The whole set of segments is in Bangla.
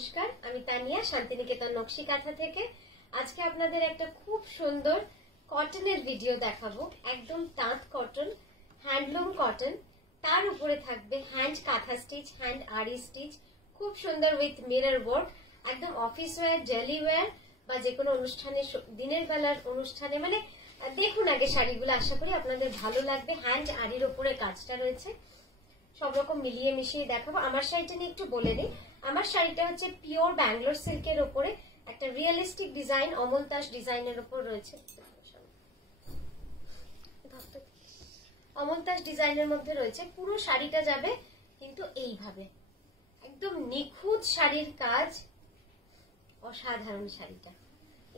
নমস্কার, আমি তানিয়া শান্তিনিকেতন নকশি কাঁথা থেকে। আজকে আপনাদের একটা খুব সুন্দর কটনের ভিডিও দেখাবো। একদম তাঁত কটন, হ্যান্ডলুম কটন, তার উপরে থাকবে হ্যান্ড কাঁথা স্টিচ, হ্যান্ড আরি স্টিচ, খুব সুন্দর উইথ মিরর ওয়ার্ক। একদম অফিস ওয়্যার, ডেলি ওয়্যার বা যে কোনো অনুষ্ঠানে, দিনের বেলার অনুষ্ঠানে, মানে দেখুন আগে শাড়িগুলো, আশা করি আপনাদের ভালো লাগবে। হ্যান্ড আরির উপরে কাজটা রয়েছে, সব রকম মিলিয়ে মিশিয়ে দেখাবো। আমার শাড়িটা নিয়ে একটু বলে দিই। আমার শাড়িটা হচ্ছে পিওর ব্যাঙ্গালোর সিল্কের উপরে একটা রিয়েলিস্টিক ডিজাইন, অমলতাস ডিজাইনের উপর রয়েছে। অমলতাস ডিজাইনের মধ্যে রয়েছে। পুরো শাড়িটা যাবে কিন্তু এইভাবে, একদম নিখুঁত শাড়ির কাজ, অসাধারণ শাড়িটা।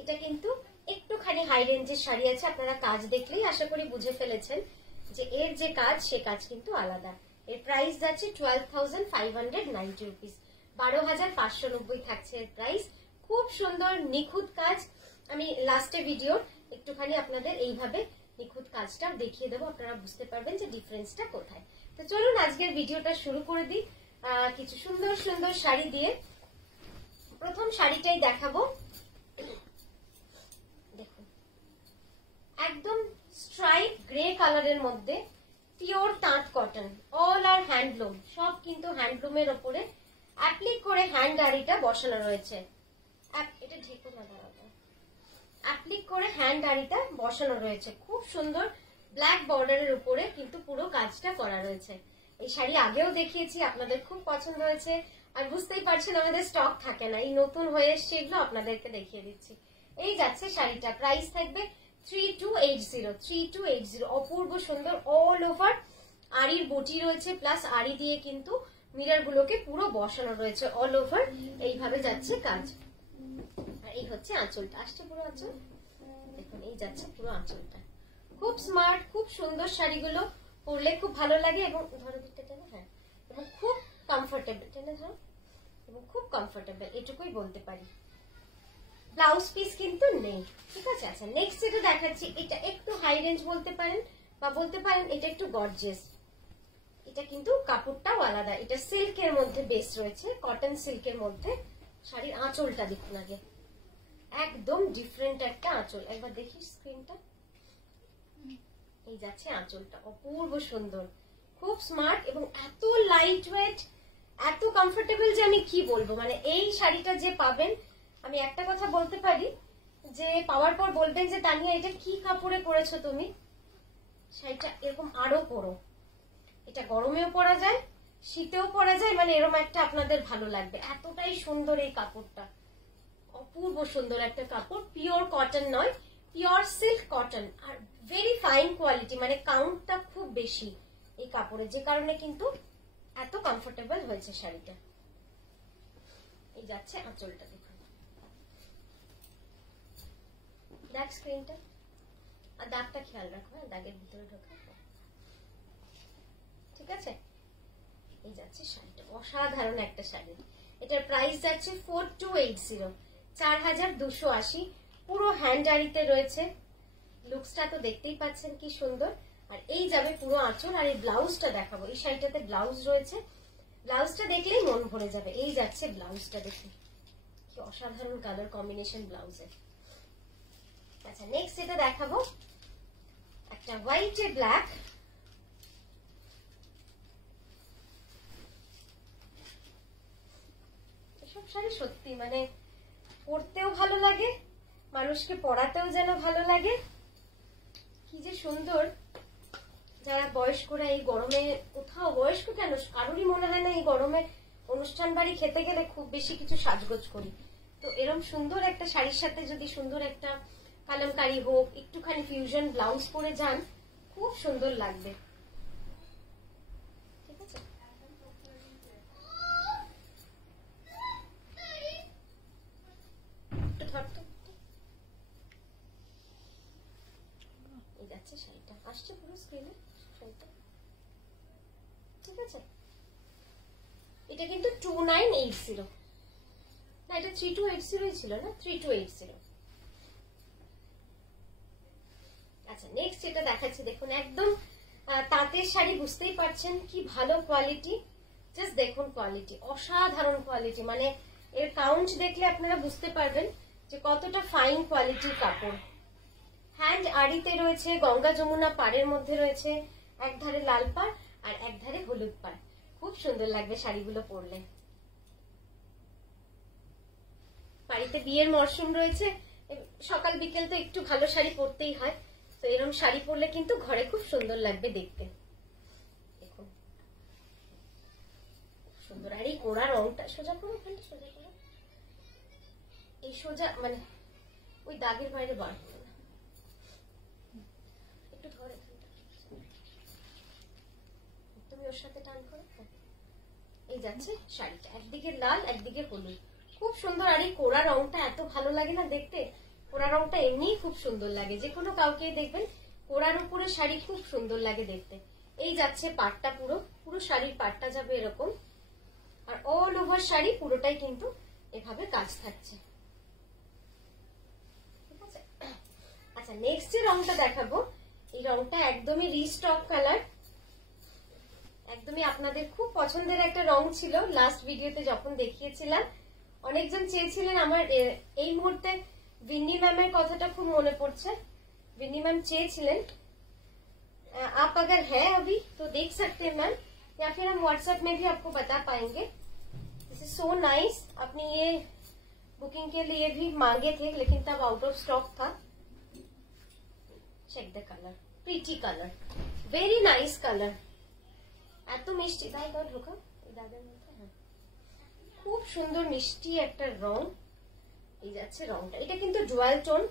এটা কিন্তু একটুখানি হাই রেঞ্জের শাড়ি আছে, আপনারা কাজ দেখলেই আশা করি বুঝে ফেলেছেন যে এর যে কাজ সে কাজ কিন্তু আলাদা। এর প্রাইস যাচ্ছে 12,590 রুপিস, 12,590 থাকছে এর প্রাইস। খুব সুন্দর নিখুঁত কাজ। আমি লাস্টে ভিডিও একটুখানি আপনাদের এইভাবে নিখুঁত কাজটা দেখিয়ে দেবো, আপনারা বুঝতে পারবেন যে ডিফারেন্সটা কোথায়। তো চলুন আজকের ভিডিওটা শুরু করে দিই কিছু সুন্দর সুন্দর শাড়ি দিয়ে। প্রথম শাড়িটাই দেখাবো। দেখুন, একদম স্ট্রাইপ গ্রে কালারের মধ্যে পিওর তাঁত কটন, অল আর হ্যান্ডলুম, সব কিন্তু হ্যান্ডলুমের ওপরে অ্যাপ্লিক করে হ্যান্ড আরিটা বসানো রয়েছে। এটা ঢেকে না, দাঁড়াবে, অ্যাপ্লিক করে হ্যান্ড আরিটা বসানো রয়েছে। খুব সুন্দর ব্ল্যাক বর্ডারের উপরে কিন্তু পুরো কাজটা করা রয়েছে। এই শাড়ি আগেও দেখিয়েছি, আপনাদের খুব পছন্দ হয়েছে। আর বুঝতেই পারছেন আমাদের স্টক থাকে না, এই নতুন হয়ে এসছে, এগুলো আপনাদেরকে দেখিয়ে দিচ্ছি। এই যাচ্ছে শাড়িটা, প্রাইস থাকবে 3280। অপূর্ব সুন্দর, অল ওভার আরির বুটি রয়েছে, প্লাস আরি দিয়ে কিন্তু মিরর গুলোকে পুরো বসানো রয়েছে। অল ওভার এইভাবে যাচ্ছে কাজ। আর এই হচ্ছে আঁচলটা, আসছে পুরো আঁচল, দেখুন এই যাচ্ছে পুরো আঁচলটা। খুব স্মার্ট, খুব সুন্দর শাড়িগুলো পরলে খুব ভালো লাগে এবং ধরো দিকটা টেনে, হ্যাঁ, এবং খুব কমফোর্টেবল, টেনে ধরো, এবং খুব কমফোর্টেবল, এটুকুই বলতে পারি। ব্লাউজ পিস কিন্তু নেই, ঠিক আছে। আচ্ছা, নেক্সট যেটা দেখাচ্ছি, এটা একটু হাই রেঞ্জ বলতে পারেন, বা বলতে পারেন এটা একটু গর্জিয়াস। এটা কিন্তু কাপড়টাও আলাদা, এটা সিল্কের মধ্যে বেস রয়েছে, কটন সিল্কের মধ্যে। শাড়ির আঁচলটা দেখুন আগে, একদম ডিফারেন্ট একটা আঁচল। একবার দেখি স্ক্রিনটা, এই যাচ্ছে আঁচলটা, অপূর্ব সুন্দর, খুব স্মার্ট এবং এত লাইট ওয়েট, এত কমফোর্টেবল যে আমি কি বলবো। মানে এই শাড়িটা যে পাবেন, আমি একটা কথা বলতে পারি যে পাওয়ার পর বলবেন যে তানিয়া এটা কি কাপড়ে পরেছো তুমি। শাড়িটা এরকম আরো পরো, এটা গরমেও পরা যায়, শীতেও পরা যায়, মানে এরকম একটা আপনাদের ভালো লাগবে, এতটাই সুন্দর এই কাপড়টা। অপূর্ব সুন্দর একটা কাপড়, পিওর কটন নয়, pure silk cotton, are very fine quality, মানে কাউন্টটা খুব বেশি এই কাপড়ে, যে কারণে কিন্তু এত কমফোর্টেবল হয়েছে শাড়িটা। এই যাচ্ছে আঁচলটা, দেখুন, দাগ স্ক্রিনটা, আর দাগটা খেয়াল রাখো, হ্যাঁ, দাগের ভিতরে ঢোকা, ঠিক আছে। এই যাচ্ছে শাড়িটা, অসাধারণ একটা শাড়ি। এটার প্রাইস যাচ্ছে 4280, 4280। পুরো হ্যান্ড আরিতে রয়েছে। লুকসটা তো দেখতেই পাচ্ছেন কি সুন্দর। আর এই যাবে পুরো আঁচল। আর এই ব্লাউজটা দেখাবো, এই শাড়িটাতে ব্লাউজ রয়েছে, ব্লাউজটা দেখলেই মন ভরে যাবে। এই যাচ্ছে ব্লাউজটা, দেখুন কি অসাধারণ কালার কম্বিনেশন ব্লাউজের। আচ্ছা, নেক্সট যেটা দেখাবো, একটা হোয়াইট এ ব্ল্যাক, এসব শাড়ি সত্যি মানে পরতেও ভালো লাগে, মানুষকে পরাতেও যেন ভালো লাগে, কি যে সুন্দর। যারা বয়স্করা এই গরমে কোথাও, বয়স্ক কেন, কারোরই মনে হয় না এই গরমে অনুষ্ঠান বাড়ি খেতে গেলে খুব বেশি কিছু সাজগোজ করি। তো এরকম সুন্দর একটা শাড়ির সাথে যদি সুন্দর একটা কালামকারি হোক, একটুখানি ফিউশন ব্লাউজ পরে যান, খুব সুন্দর লাগবে, ঠিক আছে। এই যাচ্ছে শাড়িটা, আসছে পুরো স্ক্রিনে শাড়িটা, ঠিক আছে। এটা কিন্তু 2980, না এটা 3280 ছিল না, 3280। আচ্ছা, নেক্সট যেটা দেখাচ্ছি, দেখুন একদম তাঁতের শাড়ি, বুঝতেই পারছেন কি ভালো কোয়ালিটি। জাস্ট দেখুন কোয়ালিটি, অসাধারণ কোয়ালিটি, মানে এর কাউন্ট দেখলে আপনারা বুঝতে পারবেন যে কতটা ফাইন কোয়ালিটির কাপড়। হ্যান্ড আড়িতে রয়েছে, গঙ্গা যমুনা পাড়ের মধ্যে রয়েছে, এক ধারে লাল পাড় আর এক ধারে হলুদ পাড়। খুব সুন্দর লাগবে শাড়িগুলো পরলে। বাড়িতে বিয়ের মরশুম রয়েছে, সকাল বিকেল তো একটু ভালো শাড়ি পরতেই হয়, তো এরকম শাড়ি পরলে কিন্তু ঘরে খুব সুন্দর লাগবে দেখতে। দেখুন সুন্দর। আর এই গোড়া রংটা সোজা করো, ওখানটা সোজা করো, এই সোজা মানে ওই দাগের বাইরে বার করো না, একটু ধরে তুমি ওর সাথে টান করো। এই যাচ্ছে শাড়িটা, একদিকে লাল একদিকে হলুদ, খুব সুন্দর। আর এই কোড়া রংটা এত ভালো লাগে না দেখতে, কোড়া রংটা এমনিই খুব সুন্দর লাগে, যে কোনো কাউকে দেখবেন কোড়ার উপরে শাড়ি খুব সুন্দর লাগে দেখতে। এই যাচ্ছে পাটটা, পুরো পুরো শাড়ির পাটটা যাবে এরকম, আর অল ওভার শাড়ি পুরোটাই কিন্তু এভাবে কাজ থাকছে। ঠিক আছে। আচ্ছা নেক্সট যে রংটা দেখাবো, এই রংটা একদমই রিস্টক কালার, একদমই আপনাদের খুব পছন্দের একটা রং ছিল। লাস্ট ভিডিওতে যখন দেখিয়েছিলাম অনেকজন চেয়েছিলেন, আমার এই মুহূর্তে विन्नी मैम कथाटा खूब मने पड़ছে। विन्नी मैम চেয়েছিলেন, आप अगर है अभी तो देख सकते हैं मैम, या फिर हम व्हाट्सएप में भी आपको बता पाएंगे। This is so nice. आपने ये बुकिंग के लिए भी मांगे थे लेकिन तब आउट ऑफ स्टॉक था। Check the colour, pretty colour, very nice colour. এত মিষ্টি তাই তো ঢোকা এই দাদার মধ্যে। হ্যাঁ খুব সুন্দর মিষ্টি একটা রং। এই যাচ্ছে রংটা, এটা কিন্তু ডুয়াল টোন,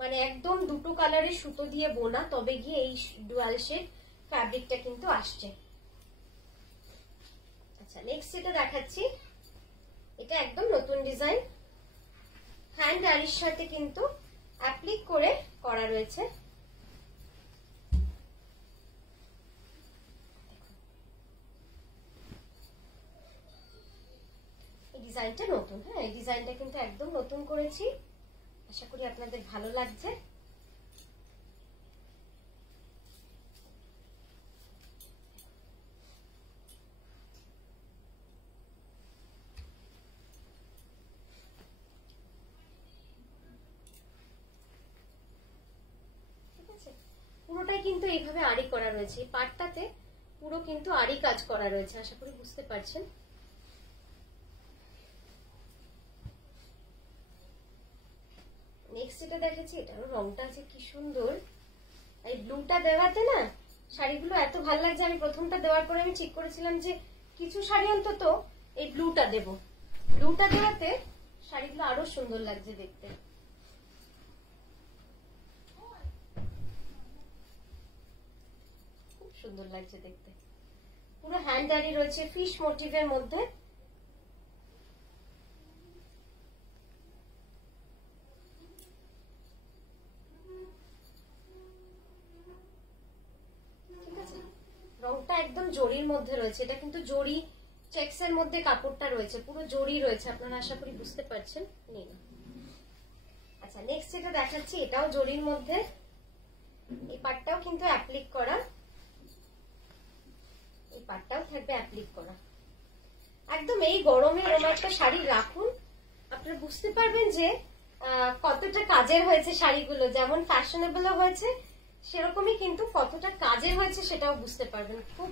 মানে একদম দুটো কালারের সুতো দিয়ে বোনা, তবে গিয়ে এই ডুয়াল শেড ফ্যাব্রিকটা কিন্তু আসছে। আচ্ছা নেক্সট যেটা দেখাচ্ছি, এটা একদম নতুন ডিজাইন, হ্যান্ড আরির সাথে কিন্তু অ্যাপ্লিক করে করা রয়েছে। ডিজাইনটা নতুন, হ্যাঁ এই ডিজাইনটা কিন্তু একদম নতুন করেছি, আশা করি আপনাদের ভালো লাগছে। ঠিক আছে, পুরোটাই কিন্তু এইভাবে আড়ি করা রয়েছে, এই পাটটাতে পুরো কিন্তু আড়ি কাজ করা রয়েছে, আশা করি বুঝতে পারছেন। নেক্সট যেটা দেখেছি, এটার রংটা আছে কি সুন্দর, এই ব্লুটা দেওয়াতে না শাড়িগুলো এত ভালো লাগছে। আমি প্রথমটা দেওয়ার পরে আমি ঠিক করেছিলাম যে কিছু শাড়ি অন্তত এই ব্লুটা দেব, ব্লুটা দেওয়াতে শাড়িগুলো আরো সুন্দর লাগছে দেখতে। খুব সুন্দর লাগছে দেখতে, পুরো হ্যান্ড আড়ি রয়েছে ফিশ মোটিভের মধ্যে। রংটা একদম জরির মধ্যে রয়েছে, এটা কিন্তু জরি চেক্স এর মধ্যে কাপড়টা রয়েছে, পুরো জরি রয়েছে, আপনারা আশা করি বুঝতে পারছেন। আচ্ছা নেক্সট যেটা দেখাচ্ছি, এটাও জরির মধ্যে, এই পাটটাও কিন্তু অ্যাপ্লিক করা, এই পাটটাও থাকবে অ্যাপ্লিক করা। একদম এই গরমে এরকম একটা শাড়ি রাখুন, আপনারা বুঝতে পারবেন যে কতটা কাজের হয়েছে শাড়িগুলো, যেমন ফ্যাশনেবলও হয়েছে সেরকমই কিন্তু কতটা কাজের হয়েছে সেটাও বুঝতে পারবেন। খুব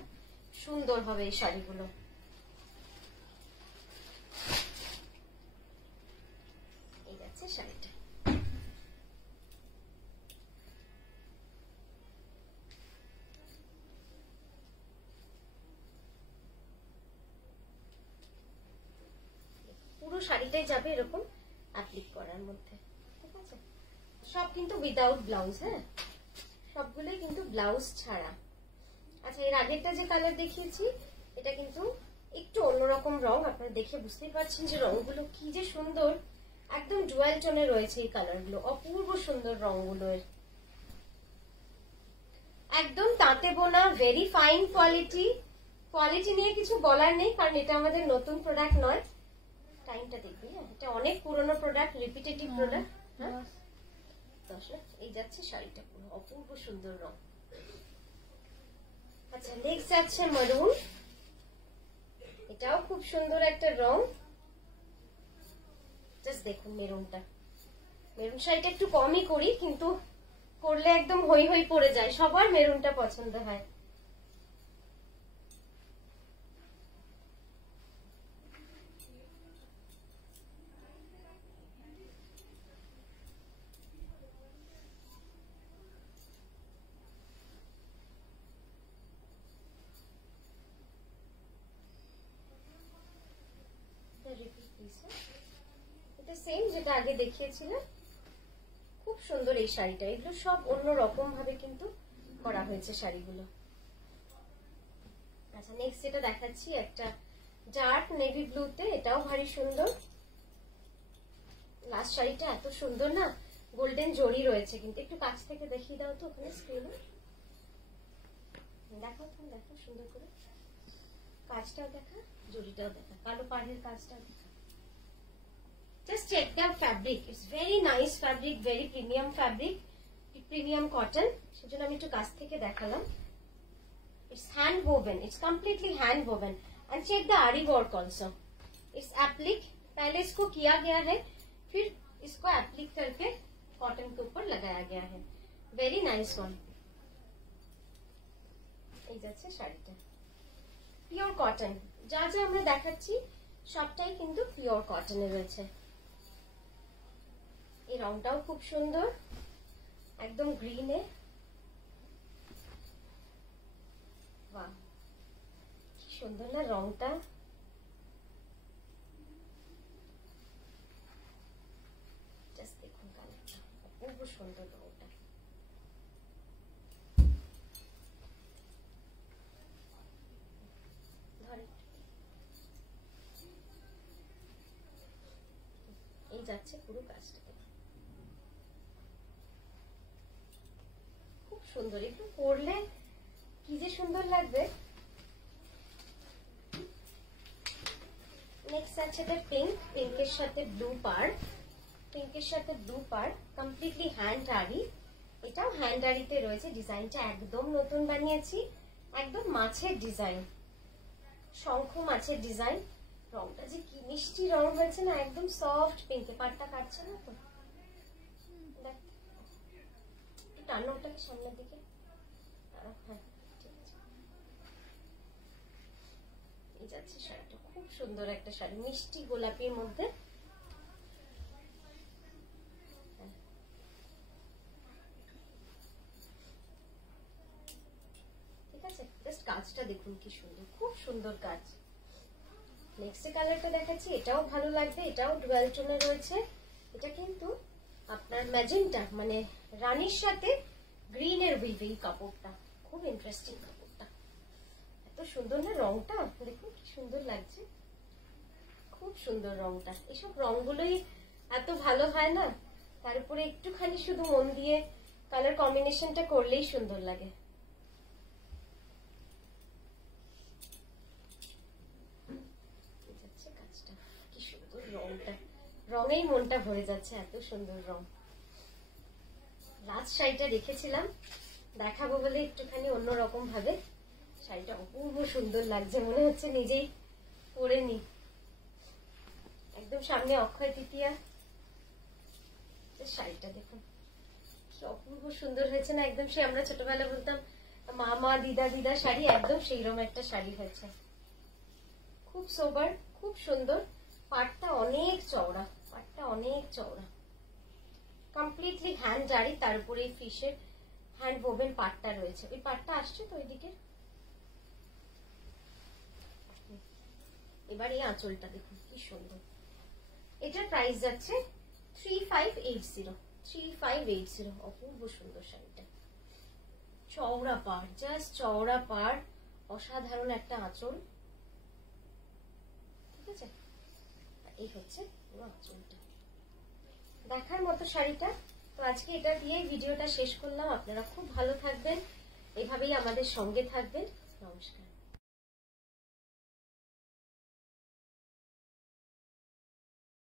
সুন্দর হবে এই শাড়িগুলো। এই যাচ্ছে শাড়িটা, পুরো শাড়িটাই যাবে এরকম অ্যাপ্লিক করার মধ্যে। ঠিক আছে, সব কিন্তু উইদাউট ব্লাউজ, হ্যাঁ সবগুলোই কিন্তু ব্লাউজ ছাড়া। আচ্ছা এর আগেরটা যে কালার দেখিয়েছি এটা কিন্তু একটু অন্যরকম রং, আপনারা দেখে বুঝতেই পারছেন যে রংগুলো কি যে সুন্দর, একদম ডুয়াল টোনে রয়েছে এই কালারগুলো, অপূর্ব সুন্দর রংগুলো। এর একদম তাঁতে বোনা, ভেরি ফাইন কোয়ালিটি। কোয়ালিটি নিয়ে কিছু বলার নেই কারণ এটা আমাদের নতুন প্রোডাক্ট নয়। টাইমটা দেখবি, হ্যাঁ এটা অনেক পুরনো প্রোডাক্ট, রিপিটেটিভ প্রোডাক্ট। হ্যাঁ এই যাচ্ছে শাড়িটা, পুরো অপূর্ব সুন্দর রং। আচ্ছা নেক্সট যাচ্ছে মারুন, এটাও খুব সুন্দর একটা রং। জাস্ট দেখুন মেরুনটা, মেরুন শাড়িটা একটু কমই করি, কিন্তু করলে একদম হই হই পড়ে যায়, সবার মেরুনটা পছন্দ হয়। এটা সেম যেটা আগে দেখিয়েছিলাম, খুব সুন্দর এই শাড়িটা। এগুলো সব অন্য রকম ভাবে কিন্তু করা হয়েছে শাড়িগুলো। আচ্ছা নেক্সট যেটা দেখাচ্ছি একটা ডার্ক নেভি ব্লুতে, এটাও ভারী সুন্দর। লাস্ট শাড়িটা এত সুন্দর না, গোল্ডেন জরি রয়েছে, কিন্তু একটু কাছ থেকে দেখিয়ে দাও তো ওখানে স্ক্রিনে, দেখাও তুমি, দেখো সুন্দর করে কাজটাও দেখা, জরিটাও দেখা, কালো পাড়ের কাজটাও দেখা। Just check the fabric. It's very nice fabric, very premium fabric, premium cotton. সেজন্য আমি একটু কাছ থেকে দেখালাম। It's hand woven. It's completely hand woven. And check the ari work also. It's applique. पहले इसको किया गया है, फिर इसको applique करके कॉटन के ऊपर लगाया गया है। Very nice one. এই যাচ্ছে শাড়িটা, পিওর কটন। যা যা আমরা দেখাচ্ছি সবটাই কিন্তু পিওর কটনে রয়েছে। এই রংটাও খুব সুন্দর, একদম গ্রিনে। বাহ কি সুন্দর না রংটা। জাস্ট দেখুন কালারটা, অপূর্ব সুন্দর রংটা। এই যাচ্ছে পুরো কাজটা, খুব সুন্দর। একটু পরলে কি যে সুন্দর লাগবে। নেক্সট আছে এটা পিঙ্ক, পিঙ্কের সাথে ব্লু পাড়, পিঙ্কের সাথে ব্লু পাড়, কমপ্লিটলি হ্যান্ড আরি। এটাও হ্যান্ড আরিতে রয়েছে। ডিজাইনটা একদম নতুন বানিয়েছি, একদম মাছের ডিজাইন, শঙ্খ মাছের ডিজাইন। রংটা যে কি মিষ্টি রং হয়েছে না, একদম সফট পিঙ্কে। পাড়টা কাটছে না তো, দেখ টানো ওটাকে সামনের দিকে। হ্যাঁ ঠিক আছে, এই যাচ্ছে শাড়িটা, খুব সুন্দর একটা শাড়ি, মিষ্টি গোলাপির মধ্যে। ঠিক আছে, জাস্ট কাজটা দেখুন কি সুন্দর, খুব সুন্দর কাজ। নেক্সট কালারটা দেখাচ্ছি, এটাও ভালো লাগবে, এটাও ডুয়াল টোনে রয়েছে। এটা কিন্তু আপনার ম্যাজেন্টা মানে রানীর সাথে গ্রিনের উইভিং কাপড়টা, খুব ইন্টারেস্টিং কাপড়টা। এত সুন্দর না রংটা, দেখুন কি সুন্দর লাগছে, খুব সুন্দর রংটা। এসব রংগুলোই এত ভালো হয় না, তার উপরে একটুখানি শুধু মন দিয়ে কালার কম্বিনেশনটা করলেই সুন্দর লাগে। কি সুন্দর রংটা, রঙেই মনটা ভরে যাচ্ছে, এত সুন্দর রং। লাস্ট শাড়িটা রেখেছিলাম দেখাবো বলে একটুখানি অন্যরকম ভাবে। শাড়িটা অপূর্ব সুন্দর লাগছে, মনে হচ্ছে নিজেই পরে নি। একদম সামনে অক্ষয় তৃতীয়া, শাড়িটা দেখুন কি অপূর্ব সুন্দর হয়েছে না, একদম সে আমরা ছোটবেলা বলতাম মা মা দিদা দিদা শাড়ি, একদম সেইরকম একটা শাড়ি হয়েছে। খুব সোবার, খুব সুন্দর। পাটটা অনেক চওড়া, পাটটা অনেক চওড়া, কমপ্লিটলি হ্যান্ড জারি, তার উপরে ফিশের হ্যান্ড ওভেন পাটটা রয়েছে। ওই পাটটা আসছে তো ওইদিকে। এবার এই আঁচলটা দেখুন কি সুন্দর। এটার প্রাইস যাচ্ছে 3580, 3580। অপূর্ব সুন্দর শাড়িটা, চওড়া পাড়, জাস্ট চওড়া পাড়, অসাধারণ একটা আঁচল। ঠিক আছে, এই হচ্ছে পুরো আঁচলটা, দেখার মতো শাড়িটা। তো আজকে এটা দিয়ে ভিডিওটা শেষ করলাম। আপনারা খুব ভালো থাকবেন, এভাবেই আমাদের সঙ্গে থাকবেন। নমস্কার।